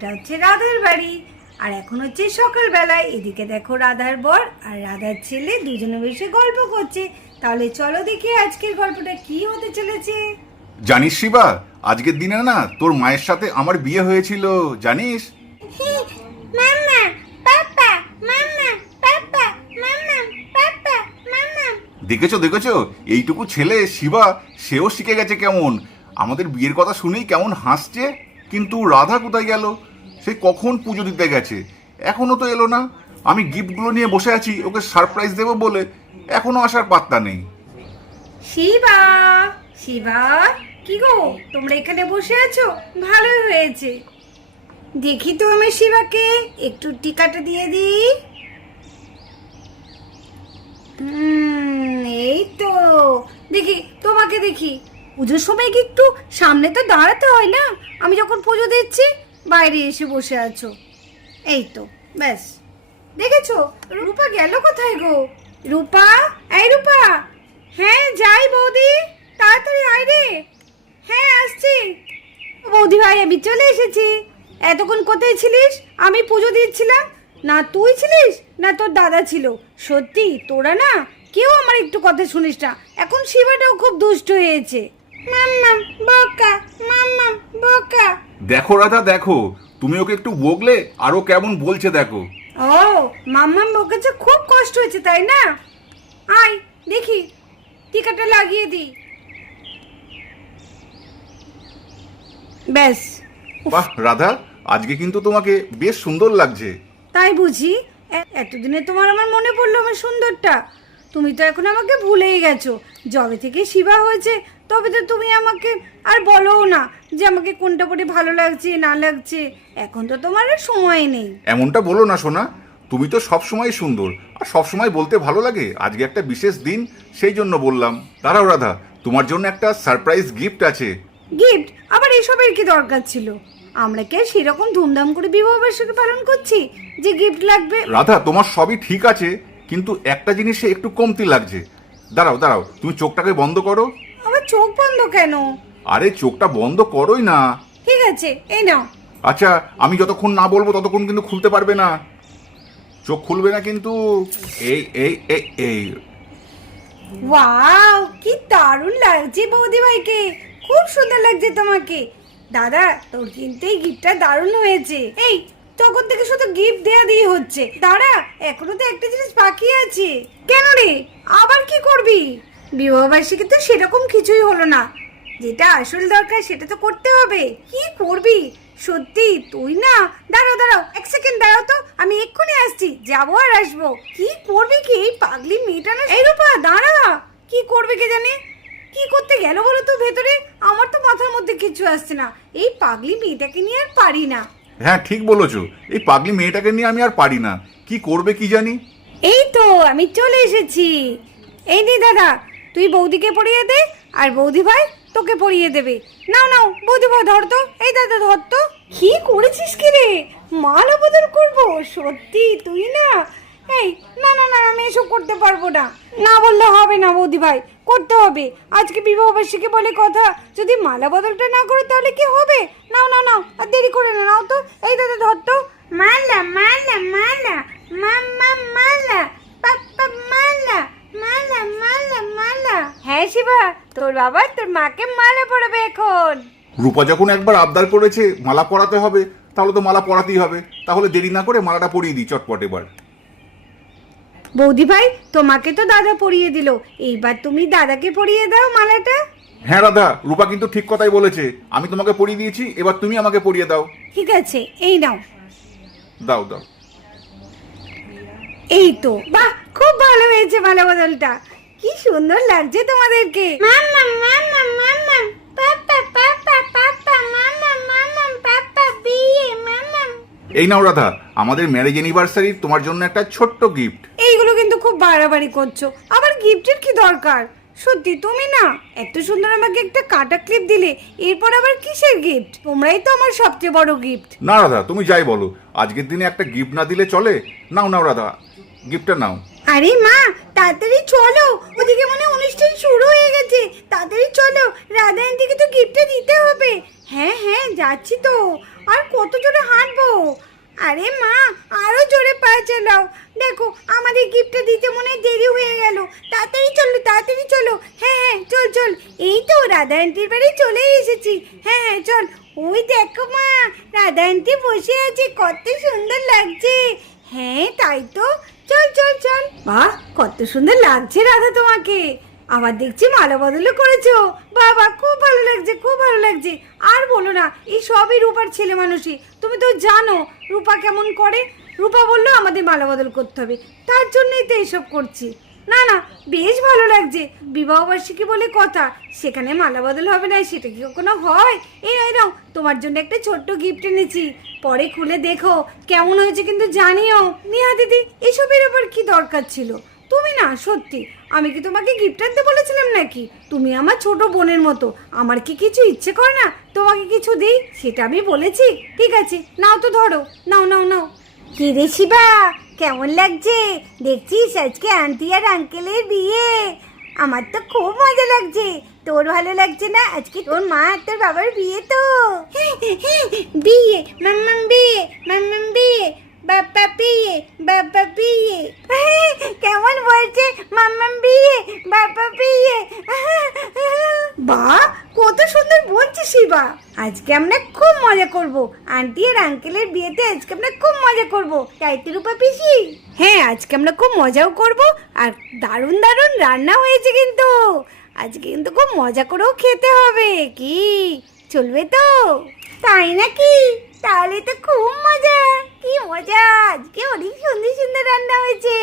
এটা হচ্ছে রাধার বাড়ি। আর এখন হচ্ছে সকালবেলায়, এদিকে দেখো রাধার বর আর রাধার ছেলে দুজনে বসে গল্প করছে। তাহলে চলো দেখি আজকের গল্পটা কি হতে চলেছে। জানিস শিবা, আজকের দিনে না তোর মায়ের সাথে আমার বিয়ে হয়েছিল, জানিস? মাম্মা পাপা, মাম্মা পাপা, মাম্মা পাপা, মাম্মা। দেখেছো এইটুকু ছেলে শিবা, সেও শিখে গেছে কেমন আমাদের বিয়ের কথা শুনেই কেমন হাসছে। কিন্তু রাধা কোথায় গেল? সে কখন পুজো দিতে গেছে, এখনো তো এলো না। আমি গিফটগুলো নিয়ে বসে আছি ওকে সারপ্রাইজ দেবো বলে, এখনো আসার পাত্তা নেই। শিবা, শিবা, কি গো তোমরা এখানে বসে আছো? ভালোই হয়েছে। দেখি তো আমি শিবাকে একটু টিকাটা দিয়ে দিই। এই তো, দেখি তোমাকে দেখি। পুজোর সময় কি একটু সামনে তো দাঁড়াতে হয় না? আমি যখন পুজো দিচ্ছি বাইরে এসে বসে আছো। এই তো ব্যাস। দেখেছো রূপা গেল কোথায় গো? রূপা, এই রূপা। হ্যাঁ যাই বৌদি, তাড়াতাড়ি আয় রে। হ্যাঁ আসছি বৌদি ভাই, আমি চলে এসেছি। এতক্ষণ কোথায় ছিলিস? আমি পুজো দিচ্ছিলাম। না তুই ছিলিস না তোর দাদা ছিল। সত্যি তোরা না কেউ আমার একটু কথা শুনিস না। এখন শিবাটাও খুব দুষ্ট হয়েছে। মাম্মা বকা, মাম্মা বকা। দেখো রাধা দেখো, তুমি ওকে একটু বকলে আরো কেমন বলছে দেখো। ও মাম্মা বকেছে, খুব কষ্ট হয়েছে তাই না? আয় দেখি টিকাটা লাগিয়ে দিই। ব্যাস। বাহ রাধা, আজকে কিন্তু তোমাকে বেশ সুন্দর লাগছে। তাই বুঝি? এতদিনে তোমার আমার মনে পড়লো আমার সুন্দরটা। তুমি তো এখন আমাকে ভুলেই গেছো। যবে থেকে শিবা হয়েছে তবে তো তুমি আমাকে আর বলোও না যে আমাকে কোনটা পরে ভালো লাগছে না লাগছে। এখন তো তোমার আর সময় নেই। এমনটা বলো না সোনা, তুমি তো সব সময় সুন্দর আর সব সময় বলতে ভালো লাগে। আজকে একটা বিশেষ দিন, সেই জন্য বললাম। দাঁড়াও রাধা, তোমার জন্য একটা সারপ্রাইজ গিফট আছে। গিফট? আবার এসবের কি দরকার ছিল? আমরা কি সেরকম ধুমধাম করে বিবাহ বার্ষিকী পালন করছি যে গিফট লাগবে? রাধা তোমার সবই ঠিক আছে, কিন্তু একটা জিনিসে একটু কমতি লাগছে। দাঁড়াও, তুমি চোখটাকে বন্ধ করো। আমার চোখ বন্ধ কেন? আরে চোখটা বন্ধ করোই না। ঠিক আছে, এই নাও। আচ্ছা, আমি যতক্ষণ না বলবো ততক্ষণ কিন্তু খুলতে পারবে না। চোখ খুলবে না কিন্তু। এই এই এই এই ওয়াও, কি দারুণ লাগছে বৌদি ভাইকে। খুব সুন্দর লাগছে তোমাকে। দাদা তোর কিন্তু এই গিফটটা দারুণ হয়েছে। এই তখন থেকে শুধু গিফট দেয়া দিয়ে হচ্ছে। দাঁড়া, এখনো তো একটা জিনিস বাকি আছে। কেন রে, আবার কি করবি? বিবাহ বার্ষিকী তো সেরকম কিছুই হলো না। যেটা আসল দরকার সেটা তো করতে হবে। কি করবি সত্যি তুই না? দাঁড়াও এক সেকেন্ড দাঁড়াও তো, আমি এক্ষুনি আসছি। যাবো আর আসবো। কি করবি কি এই পাগলি মেয়েটা না? এই রূপা দাঁড়া, কি করবে কে জানে? কি করতে গেল বলো তো ভেতরে? আমার তো মাথার মধ্যে কিছু আসছে না। এই পাগলি মেয়েটাকে নিয়ে আর পারি না। হ্যাঁ ঠিক বলেছো, এই পাগলি মেয়েটাকে নিয়ে আমি আর পারি না। কি করবে কি জানি। এই তো আমি চলে এসেছি। এই নে দাদা, তুই বৌদিকে পরিয়ে দে আর বৌদি ভাই তোকে পরিয়ে দেবে। নাও বৌদি ভাই ধর তো। এই দাদা ধর তো। কি করেছিস কি রে? মালা বদল করবো? সত্যি তুই না? এই না আমি এসব করতে পারবো না। না বললে হবে না বৌদি ভাই, করতে হবে। আজকে বিবাহ বার্ষিকী বলে কথা, যদি মালা বদলটা না করে তাহলে কি হবে? নাও আর দেরি করে না, নাও তো। এই দাদা ধর তো। মালা মালা মালা, মাম্মা মালা, পাপ্পা মালা, মালা মালা মালা। হ্যাঁ শিবা, তোর বাবা তোর মাকে মালা পরাবে এখন। রূপা যখন একবার আবদার করেছে মালা পরাতে হবে, তাহলে তো মালা পরাতেই হবে। তাহলে দেরি না করে মালাটা পরিয়ে দিই চটপট এবার। বৌদি ভাই তোমাকে তো দাদা পরিয়ে দিল, এইবার তুমি দাদাকে পরিয়ে দাও মালাটা। হ্যাঁ রাধা, রূপা কিন্তু ঠিক কথাই বলেছে। আমি তোমাকে পরিয়ে দিয়েছি, এবার তুমি আমাকে পরিয়ে দাও। ঠিক আছে, এই নাও। দাও। এই তো, বাহ খুব ভালো হয়েছে মালা বদলটা। কি সুন্দর লাগছে তোমাদেরকে। মাম্মা মাম্মা মাম্মা, পাপা পাপা পাপা, মাম্মা মাম্মা পাপা, বিয়ে মাম্মা। এই নাও রাধা, আমাদের ম্যারেজ অ্যানিভার্সারির তোমার জন্য একটা ছোট্ট গিফট। এইগুলো কিন্তু খুব বাড়াবাড়ি করছো। আবার গিফটের কি দরকার? সত্যি তুমি না এত সুন্দর আমাকে একটা কাটা ক্লিপ দিলে, এরপর আবার কিসের গিফট? তোমরাই তো আমার সবচেয়ে বড় গিফট। না রাধা, তুমি যাই বলো, আজকের দিনে একটা গিফট না দিলে চলে? নাও রাধা, গিফটটা নাও। আরে মা তাড়াতাড়ি চলো, ওদিকে মনে অনুষ্ঠান শুরু হয়ে গেছে। তাড়াতাড়ি চলো, রাধা আন্টিকে তো গিফটটা দিতে হবে। হ্যাঁ যাচ্ছি তো। আর কত জোরে হাঁটবো? তাড়াতাড়ি চলো। হ্যাঁ হ্যাঁ চল চল, এই তো রাধা আন্টির বাড়ি চলে এসেছি। হ্যাঁ হ্যাঁ চল। ওই দেখো মা, রাধা আন্টি বসে আছে, কত সুন্দর লাগছে। হ্যাঁ তাই তো, চল চল চল। বাহ, কত সুন্দর লাগছে রাধা তোমাকে। আবার দেখছি মালা বদলও করেছো। বাবা, খুব ভালো লাগছে, খুব ভালো লাগছে। আর বলো না, এই সবই রূপার ছেলে মানুষই। তুমি তো জানো রূপা কেমন করে। রূপা বললো আমাদের মালা বদল করতে হবে, তার জন্যই তো এসব করছি। না না, বেশ ভালো লাগছে। বিবাহবার্ষিকী বলে কথা, সেখানে মালা বদল হবে না, সেটা কি কখনো হয়? এই নাও, তোমার জন্য একটা ছোট্ট গিফট এনেছি, পরে খুলে দেখো কেমন হয়েছে কিন্তু জানিও। নিহা দিদি, এসবের আবার কি দরকার ছিল? তুমি না সত্যি, আমি কি তোমাকে গিফট আনতে বলেছিলাম নাকি? তুমি আমার ছোট বোনের মতো, আমার কি কিছু ইচ্ছে করে না তোমাকে কিছু দিই? সেটা আমি বলেছি? ঠিক আছে, নাও তো, ধরো, নাও নাও নাও। কি রে শিবা, কেমন লাগছে? দেখছিস আজকে আন্টি আর আঙ্কেলের বিয়ে। আমার তো খুব মজা লাগছে। তোর ভালো লাগছে না? আজকে তোর মা আর তোর বাবার বিয়ে তো। বিয়ে, মাম্মাম বিয়ে, মাম্মাম বিয়ে, বাবা বিয়ে, বাবা বিয়ে। কেমন বলছে, মাম্মাম বিয়ে, বাবা বিয়ে। বাহ, কত সুন্দর বলছে শিবা। আজকে আমরা খুব মজা করব। আন্টি আর আঙ্কেলের বিয়েতে আজকে আমরা খুব মজা করব, তাই তো রূপা পিসি? হ্যাঁ, আজকে আমরা খুব মজাও করব, আর দারুণ দারুণ রান্না হয়েছে কিন্তু। আজকে কিন্তু খুব মজা করেও খেতে হবে। কি চলবে তো? তাই নাকি? তাহলে তো খুব মজা। কি মজা, আজকে অনেক সুন্দর সুন্দর রান্না হয়েছে।